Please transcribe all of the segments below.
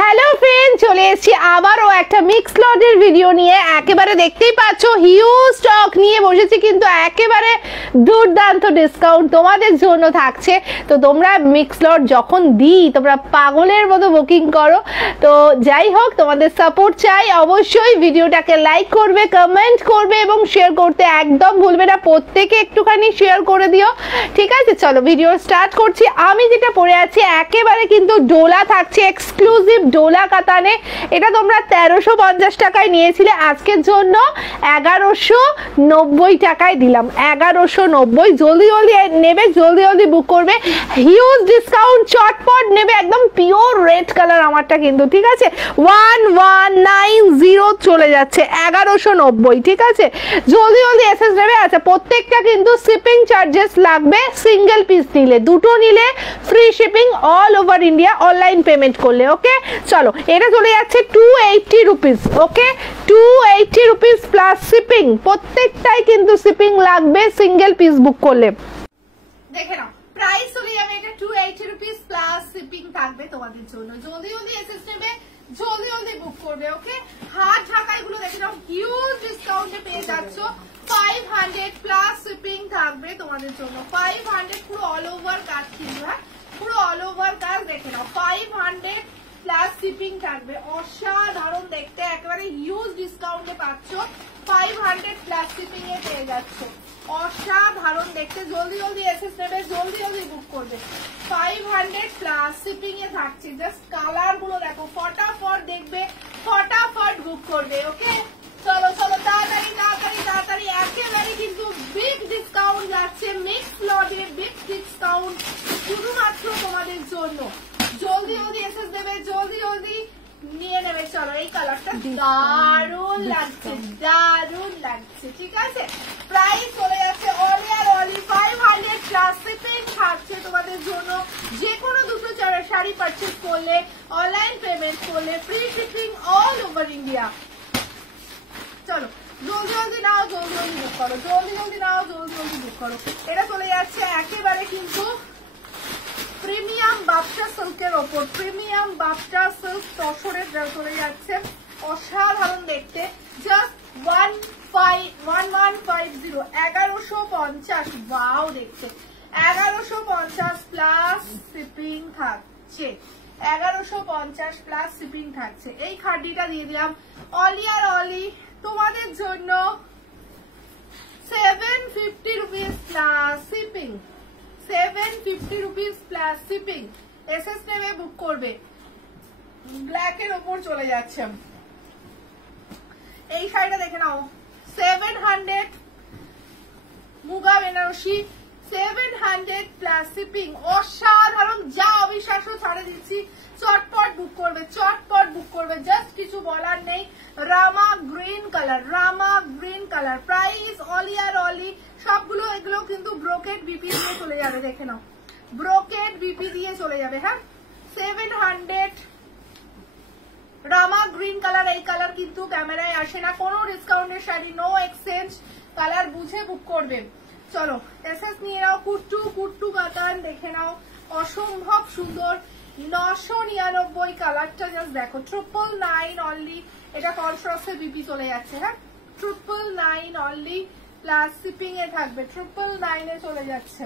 Hello friend, চলে এসেছি আবারও একটা মিক্স লটের ভিডিও নিয়ে। একেবারে দেখতেই পাচ্ছ হিউজ স্টক নিয়ে বসেছি, কিন্তু একেবারে দুর্দান্ত ডিসকাউন্ট তোমাদের জন্য থাকছে। তো তোমরা মিক্স লট যখন দিই তোমরা পাগলের মতো বুকিং করো। তো যাই হোক, তোমাদের সাপোর্ট চাই। অবশ্যই ভিডিওটাকে লাইক করবে, কমেন্ট করবে এবং শেয়ার করতে একদম ভুলবে না। প্রত্যেকে একটুখানি শেয়ার করে দিও, ঠিক আছে? চলো ভিডিও স্টার্ট করছি। আমি যেটা পরে আছি একেবারে কিন্তু ডোলা থাকছে, এক্সক্লুসিভ ডোলা কাতানে। এটা তোমরা 1350 টাকায় নিয়েছিলে, আজকের জন্য 1190 টাকায় দিলাম। 1190। জলদি জলদি নেবে, জলদি জলদি বুক করবে। হিউজ ডিসকাউন্ট, চটপট নেবে। একদম পিওর রেড কালার আমারটা কিন্তু, ঠিক আছে? 1190 চলে যাচ্ছে, 1190, ঠিক আছে? জলদি জলদি এসএস নেবে। আচ্ছা, প্রত্যেকটা কিন্তু শিপিং চার্জেস লাগবে সিঙ্গেল পিস নিলে। দুটো নিলে free shipping all over India, online payment করলে। ওকে, চলো এটা চলে যাচ্ছে 280 রুপিস। ওকে, 280 রুপিস প্লাস শিপিং। প্রত্যেকটাই কিন্তু শিপিং লাগবে সিঙ্গেল পিস বুক করলে। দেখে নাও, প্রাইস চলে যাবে এটা 280 রুপিস প্লাস শিপিং থাকবে তোমাদের জন্য। জলদি জলদি এসএস নেবে, জলদি জলদি বুক করবে। ওকে, হাত ঢাকাই গুলো দেখে নাও, হিউজ ডিসকাউন্টে পেয়ে যাচ্ছ। 500 প্লাস শিপিং থাকবে তোমাদের জন্য। 500 পুরো অল ওভার কাজ কিন্তু, হ্যাঁ পুরো অল ওভার কাজ। দেখে নাও, 500 প্লাস শিপিং থাকবে। অসাধারণ দেখতে, একেবারে হিউজ ডিসকাউন্টে পাচ্ছ। 500 প্লাস শিপিং এ পেয়ে যাচ্ছ। অসাধারণ দেখতে। জলদি জলদি এসএস নেবে, জলদি জলদি বুক করবে। 500 প্লাস শিপিং এ থাকছে। জাস্ট কালার গুলো দেখো, ফটাফট দেখবে, ফটাফট বুক করবে। ওকে, চলো চলো তাড়াতাড়ি তাড়াতাড়ি তাড়াতাড়ি। একেবারে কিন্তু বিগ ডিসকাউন্ট যাচ্ছে মিক্স লটে, বিগ ডিসকাউন্ট শুধুমাত্র তোমাদের জন্য। জলদি জলদি এসএস দেবে, জলদি জলদি নিয়ে নেবে। চলো, এই কালারটা দারুণ লাগছে, দারুণ লাগছে, ঠিক আছে? প্রাইস চলে যাচ্ছে অনলি 500 প্লাস শিপিং থাকছে তোমাদের জন্য। যে কোনো দুটো শাড়ি পারচেজ করলে, অনলাইন পেমেন্ট করলে free shipping all over India. চলো জলদি জলদি নাও, জলদি জলদি বুক করো, জলদি জলদি নাও, জলদি জলদি বুক করো। এটা চলে যাচ্ছে একেবারে কিন্তু প্রিমিয়াম বাপটা সিল্কের ওপর। প্রিমিয়াম বাপটা সিল্ক তসরের চলে যাচ্ছে। অসাধারণ দেখতে। জাস্ট 1150, 1150। ওয়াও দেখতে। 1150 প্লাস শিপিং থাকছে। 1150 প্লাস শিপিং থাকছে। এই খাড্ডিটা দিয়ে দিলাম অলি আর অলি তোমাদের জন্য 750 rupees plus shipping. 750 rupees plus shipping. SS নেবে, বুক করবে। ব্ল্যাক এর ওপর চলে যাচ্ছে। এই শাড়িটা দেখে নাও, 700 মুগা বেনারসি, 700 প্লাস শিপিং। অসাধারণ, যা অবিশ্বাস্য ছাড়ে দিচ্ছি। চটপট বুক করবে, চটপট বুক করবে। জাস্ট কিছু বলার নেই। রামা গ্রিন কালার, রামা গ্রিন কালার। প্রাইস অলি আর অলি সবগুলো, এগুলো কিন্তু ব্রোকেট বিপি দিয়ে চলে যাবে। দেখে নাও, ব্রোকেট বিপি দিয়ে চলে যাবে। হ্যাঁ, 700 রামা গ্রিন কালার। এই কালার কিন্তু ক্যামেরায় আসে না। কোনো ডিসকাউন্টের শাড়ি, নো এক্সচেঞ্জ। কালার বুঝে বুক করবে। চলো এসএস নিয়ে নাও। কুট্টু কুট্টু কাতান দেখে নাও, অসম্ভব সুন্দর। 999 কালারটা জাস্ট দেখো। 999 অনলি। এটা কনট্রাস্টে বিপি চলে যাচ্ছে। হ্যাঁ, 999 অনলি প্লাস শিপিং এ থাকবে। 999 এ চলে যাচ্ছে।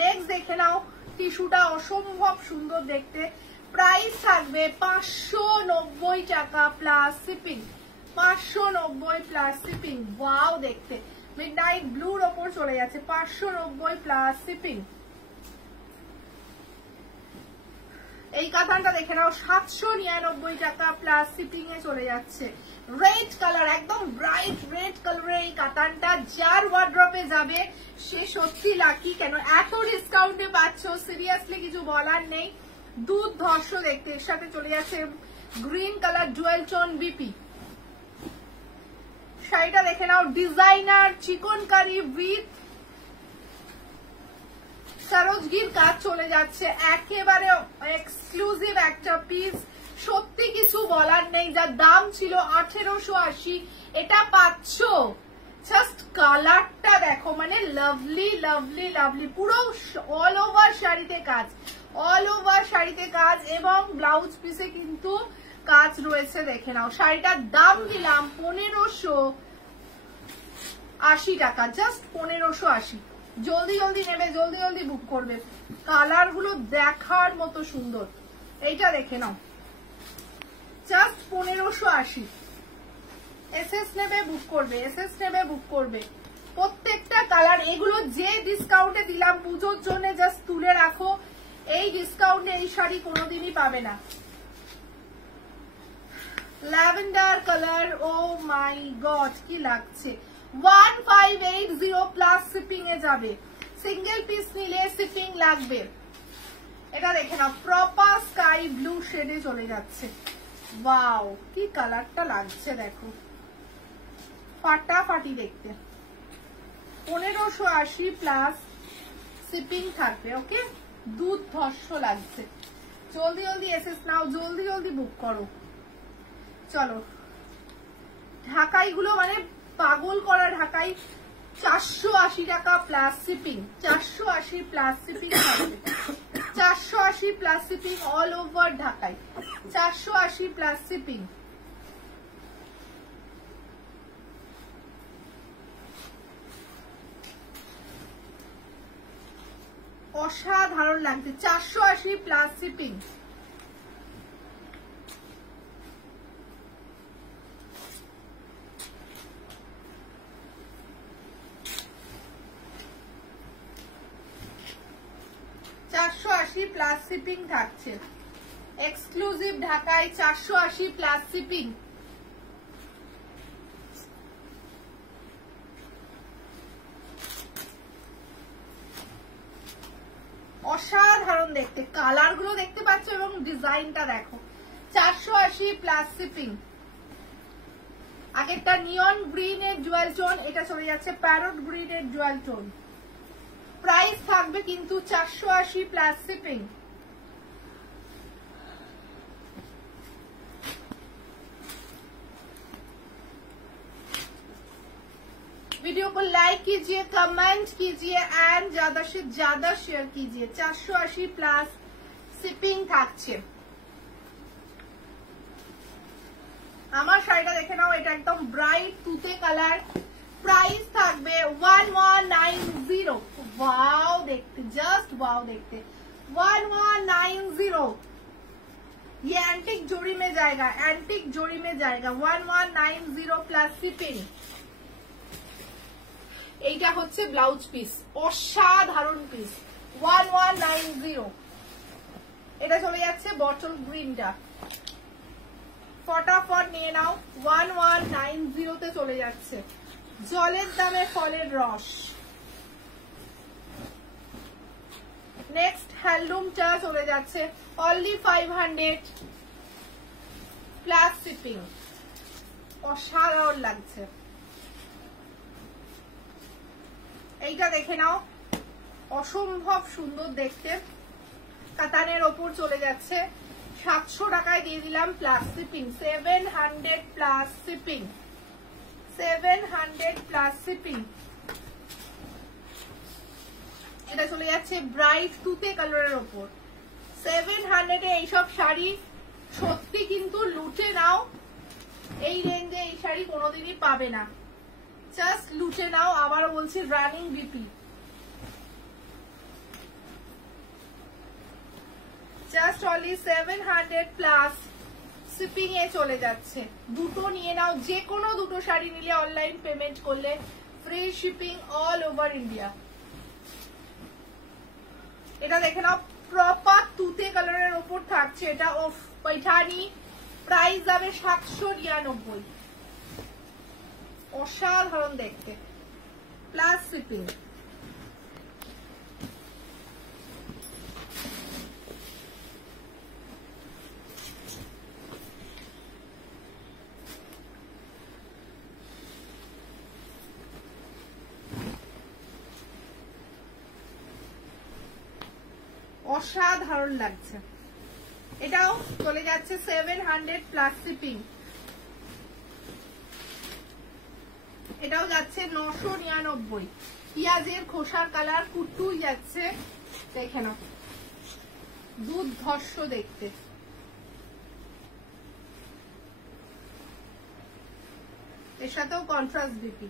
নেক্সট দেখে নাও, টিস্যুটা অসম্ভব সুন্দর দেখতে। প্রাইস থাকবে 590 টাকা plus shipping. 590 plus shipping. Wow দেখতে, মিডনাইট ব্লুর ওপর চলে যাচ্ছে। 590 প্লাস শিপিং। এই কাতানটা দেখে নাও, 799 টাকা প্লাস শিপিং এ চলে যাচ্ছে। রেড কালার, একদম ব্রাইট রেড কালারের এই কাতানটা যার ওয়ার্ড্রপে যাবে সে সত্যি লাকি। কেন এত ডিসকাউন্টে পাচ্ছ, সিরিয়াসলি কিছু বলার নেই। দুধ ধর্ষ দেখতে। এর সাথে চলে যাচ্ছে green colour dual tone BP. শাড়িটা দেখে নাও, ডিজাইনার চিকনকারি উইথ সরোজগির কাজ চলে যাচ্ছে। একেবারে এক্সক্লুসিভ একটা পিস। সত্যি কিছু বলার নেই। যার দাম ছিল 1880, এটা পাচ্ছ। জাস্ট কালারটা দেখো, মানে লাভলি লাভলি লাভলি। পুরো অল ওভার শাড়িতে কাজ। অল ওভার শাড়িতে কাজ এবং ব্লাউজ পিসে কিন্তু কাজ রয়েছে। দেখে নাও, শাড়িটার দাম দিলাম 1580 টাকা, জাস্ট 1580। জলদি জলদি নেবে, জলদি জলদি বুক করবে। কালার গুলো দেখার মতো সুন্দর। এইটা দেখে নাও, জাস্ট 1580। এসএস নেবে বুক করবে, এসএস নেবে বুক করবে। প্রত্যেকটা কালার, এগুলো যে ডিসকাউন্টে দিলাম পুজোর জন্য, জাস্ট তুলে রাখো। এই ডিসকাউন্টে এই শাড়ি কোনোদিনই পাবে না। ল্যাভেন্ডার কালার, ও মাই গড কি লাগছে। 1580 প্লাস শিপিং এ যাবে। সিঙ্গেল পিস নিলে শিপিং লাগবে। এটা দেখে নাও, প্রপার স্কাই ব্লু শেডে চলে যাচ্ছে। ওয়াও কি কালারটা লাগছে দেখো, ফাটাফাটি দেখতে। 1580 প্লাস শিপিং থাকবে। ওকে, দুর্ধর্ষ লাগছে। জলদি জলদি এসএস নাও, জলদি জলদি বুক করো। চলো, ঢাকাই গুলো মানে পাগল করা ঢাকাই। 480 টাকা প্লাস শিপিং, 480 প্লাস শিপিং থাকবে। 480 প্লাস শিপিং অল ওভার ঢাকাই, 480 প্লাস শিপিং। অসাধারণ লাগছে, 480 প্লাস শিপিং। প্লাস শিপিং থাকছে। এক্সক্লুসিভ ঢাকায় 480 প্লাস শিপিং। অসাধারণ দেখতে, কালার গুলো দেখতে পাচ্ছ এবং ডিজাইনটা দেখো। 480 প্লাস শিপিং। আগেরটা নিয়ন গ্রিন এর জুয়েল টোন, এটা চলে যাচ্ছে প্যারট গ্রিন এর জুয়েল টোন। প্রাইস থাকবে কিন্তু 480 প্লাস শিপিং। वीडियो को लाइक कीजिए, कमेंट कीजिए एंड ज्यादा से ज्यादा शेयर कीजिए। 480 प्लस শিপিং থাকছে। আমার শাড়িটা দেখে নাও, এটা একদম ব্রাইট তুতে কালার। প্রাইস থাকবে 1190। ওয়াও দেখতে, জাস্ট ওয়াও দেখতে। 1190। ये एंटिक जोड़ी में जाएगा, एंटिक जोड़ी में जाएगा। 1190 प्लस শিপিং। এইটা হচ্ছে ব্লাউজ পিস, অসাধারণ পিস। 1190। এটা চলে যাচ্ছে বটল গ্রিনটা, ফটাফট নিয়ে নাও। 1190 তে চলে যাচ্ছে। জলের দামে ফলের রস। নেক্সট হ্যান্ডলুমটা চলে যাচ্ছে অনলি 500 প্লাস শিপিং। অসাধারণ লাগছে। এইটা দেখে নাও, অসম্ভব সুন্দর দেখতে। কাতানের ওপর চলে যাচ্ছে। 700 টাকায় দিয়ে দিলাম plus shipping. 700 plus shipping, 700 plus shipping. এটা চলে যাচ্ছে ব্রাইট তুতে কালারের ওপর। 700 এ এইসব শাড়ি সত্যি কিন্তু লুটে নাও। এই রেঞ্জে এই শাড়ি কোনোদিনই পাবে না, জাস্ট লুটে নাও। আবারও বলছি, running BP. Just only 700 plus shipping এ চলে যাচ্ছে। দুটো নিয়ে নাও, যে কোনো দুটো শাড়ি নিলে অনলাইন পেমেন্ট করলে free shipping all over India. এটা দেখে নাও, প্রপার তুতে কালারের ওপর থাকছে। এটা অফ पैठानी, প্রাইস যাবে 799। অসাধারণ দেখতে, প্লাস শিপিং। অসাধারণ লাগছে। এটাও চলে যাচ্ছে 700 প্লাস শিপিং। এটাও যাচ্ছে 999। পেঁয়াজের খোসার কালার কুট্টুই যাচ্ছে, দেখে নাও। দুর্ধর্ষ দেখতে। এর সাথেও কন্ট্রাস্ট বিপি,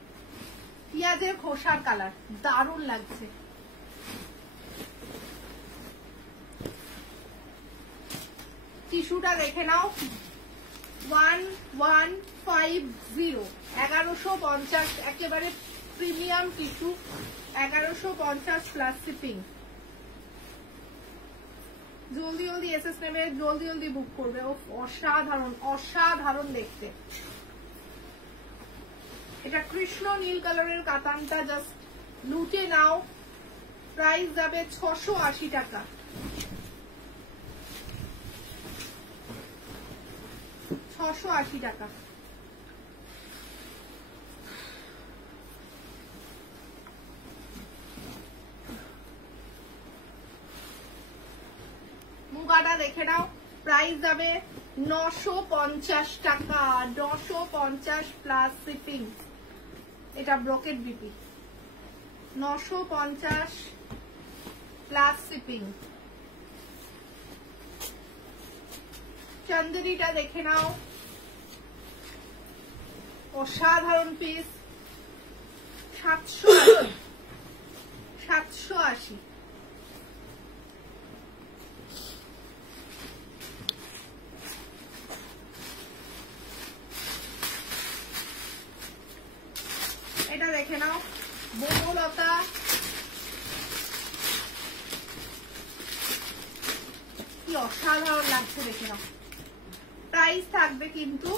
পেঁয়াজের খোসার কালার, দারুণ লাগছে। টিস্যুটা দেখে নাও, 1150, 1150, একেবারে প্রিমিয়াম টিস্যু, 1150 প্লাস শিপিং। জলদি জলদি এসএস নেবে, জলদি জলদি বুক করবে। ও অসাধারণ অসাধারণ দেখতে। এটা কৃষ্ণ নীল কালারের কাতানটা, জাস্ট লুটে নাও। প্রাইস যাবে 680 টাকা। 680 টাকা। মুগাটা দেখে নাও, প্রাইস যাবে 950 টাকা। 950 প্লাস শিপিং। এটা ব্রোকেট বিপি, 950 প্লাস শিপিং। চন্দরিটা দেখে নাও, অসাধারণ পিস, 780। এটা দেখে নাও, বনলতা, কি অসাধারণ লাগছে দেখে নাও। প্রাইস থাকবে কিন্তু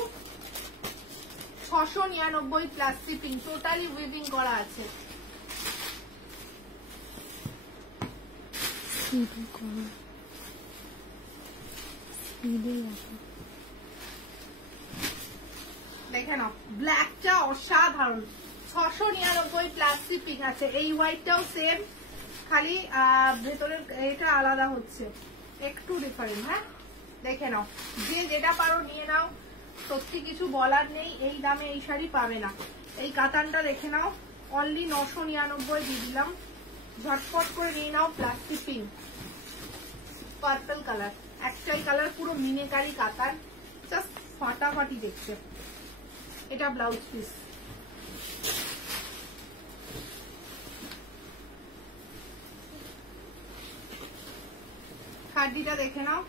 699 প্লাস শিপিং। টোটালি উইভিং করা আছে। দেখে নাও, ব্ল্যাকটা অসাধারণ, 699 প্লাস শিপিং আছে। এই হোয়াইটটাও সেম, খালি ভেতরের এটা আলাদা হচ্ছে, একটু ডিফারেন্ট। হ্যাঁ, দেখে নাও, যে যেটা পারো নিয়ে নাও, সত্যি কিছু বলার নেই। এই দামে এই শাড়ি পাবে না। এই কাতানটা দেখে নাও, অনলি 999 দিয়ে দিলাম। ঝটপট করে নিয়ে নাও, প্লাস শিপিং। পার্পল কালার, একটাই কালার, পুরো মিনেকারি কাতান, জাস্ট ফাটাফাটি দেখছে। এটা ব্লাউজ পিস। খাড্ডিটা দেখে নাও,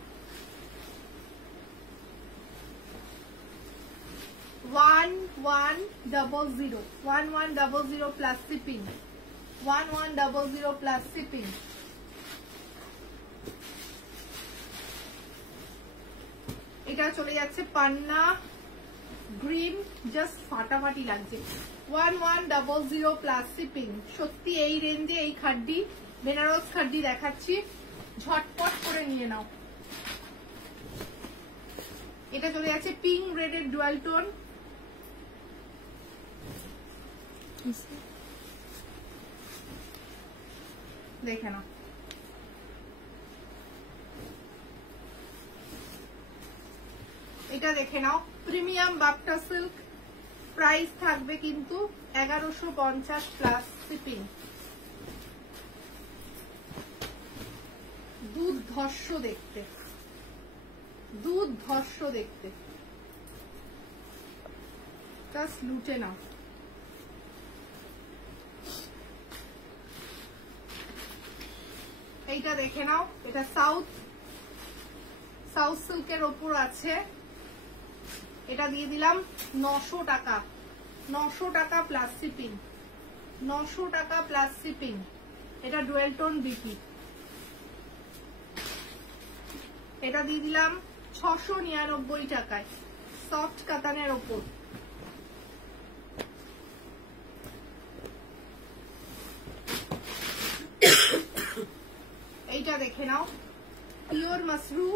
1100 প্লাস শিপিং। 1100 plus shipping. এটা চলে যাচ্ছে পান্না গ্রিন, জাস্ট ফাটাফাটি লাগছে। 1100 প্লাস শিপিং। সত্যি এই রেঞ্জে এই খাড্ডি, বেনারস খাড্ডি দেখাচ্ছি, ঝটপট করে নিয়ে নাও। এটা চলে যাচ্ছে পিঙ্ক রেডের ডুয়াল টোন। দেখে নাও, এটা দেখে নাও, প্রিমিয়াম বাপ্টা সিল্ক। প্রাইস থাকবে কিন্তু 1150 প্লাস শিপিং। দুর্ধর্ষ দেখতে, দুর্ধর্ষ দেখতে, জাস্ট লুটে নাও। এইটা দেখে নাও, এটা সাউথ সিল্কের ওপর আছে। এটা দিয়ে দিলাম 900 টাকা। 900 টাকা প্লাস শিপিং। 900 টাকা প্লাস শিপিং। এটা ডুয়েল টোন বিপি। এটা দিয়ে দিলাম 699 টাকায়, সফট কাতানের ওপর। এইটা দেখে নাও, পিওর মাশরু।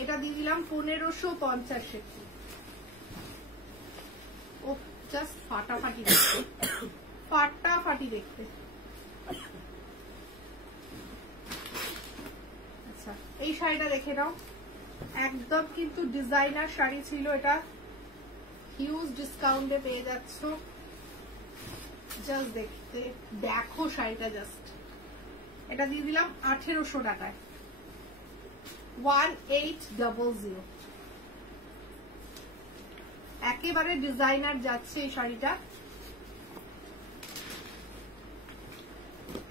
এটা দিয়ে দিলাম 1550। ও জাস্ট ফাটাফাটি দেখতে, ফাটাফাটি দেখতে। আচ্ছা, এই শাড়িটা দেখে নাও, একদম কিন্তু ডিজাইনার শাড়ি ছিল। এটা হিউজ ডিসকাউন্টে পেয়ে যাচ্ছ। জাস্ট দেখতে দেখো শাড়িটা, জাস্ট এটা দিয়ে দিলাম 1800 টাকায়। 1800। একেবারে ডিজাইনার যাচ্ছে এই শাড়িটা।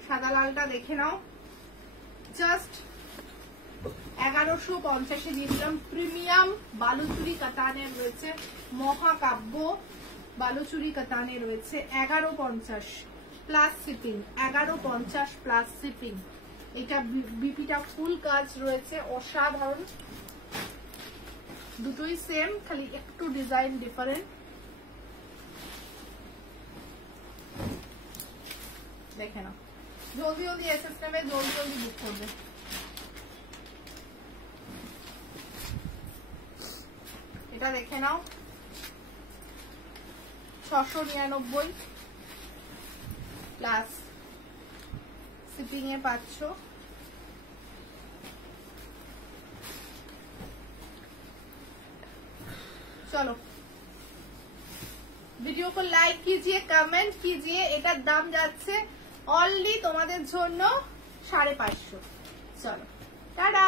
সাদা লালটা দেখে নাও, জাস্ট 1150 দিয়েছিলাম। প্রিমিয়াম বালুচুরি কাতানের রয়েছে, মহাকাব্য বালুচুরি কাতানে রয়েছে 1150 প্লাস শিপিং, 1150 প্লাস শিপিং। এটা বিপিটা ফুল কাজ রয়েছে, অসাধারণ। দুটোই সেম, খালি একটু ডিজাইন ডিফারেন্ট। দেখে নাও, জলদি জলদি এসএস নেবে, জলদি জলদি বুক করবে। এটা দেখে নাও, 699 প্লাস শিপিং এ পাচ্ছ। चलो वीडियो को लाइक कीजिए, कमेंट कीजिए। এটার দাম যাচ্ছে অনলি তোমাদের জন্য 550। চলো টাটা।